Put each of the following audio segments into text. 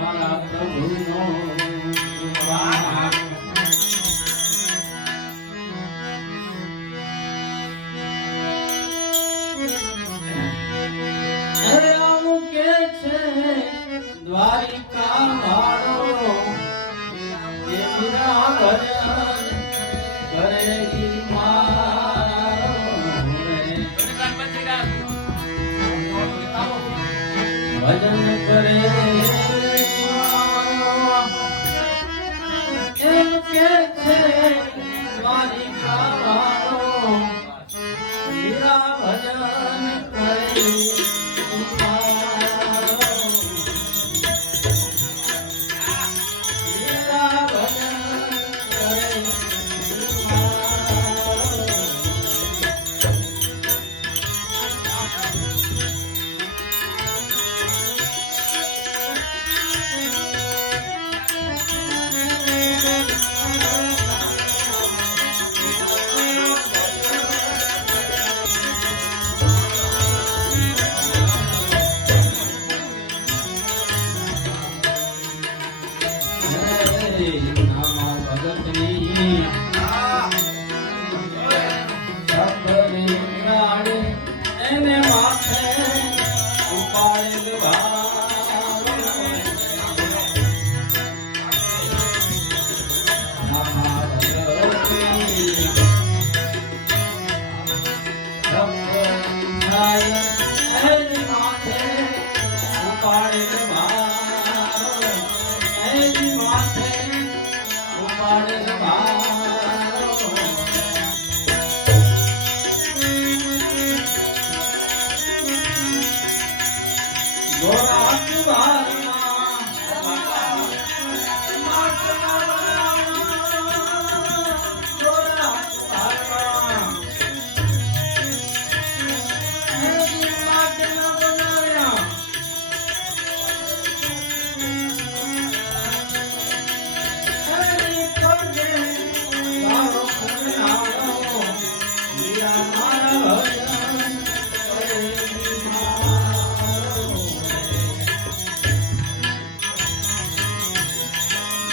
મારા પ્રભુનો દ્વારિકા મારો ભજન કરે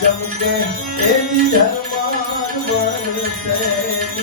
તમને એવી ધર્માન વર્તેની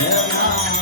Yeah.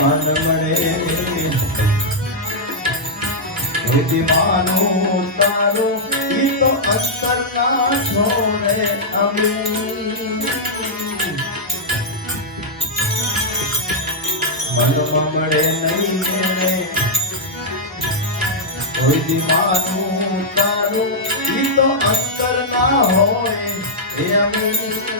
મન મળે હેતી માનું તારું ઈ તો અંતર ના છોડે અમી મળે નહીં મેળે કોઈ દી માનું તારું ઈ તો અંતર ના હોય, એ અમી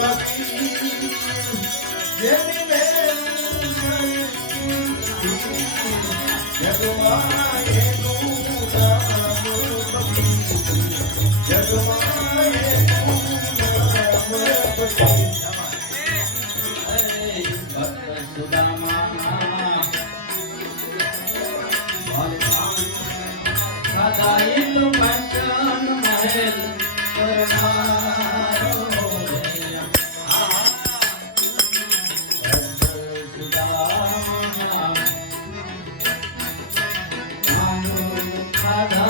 સખી রাধা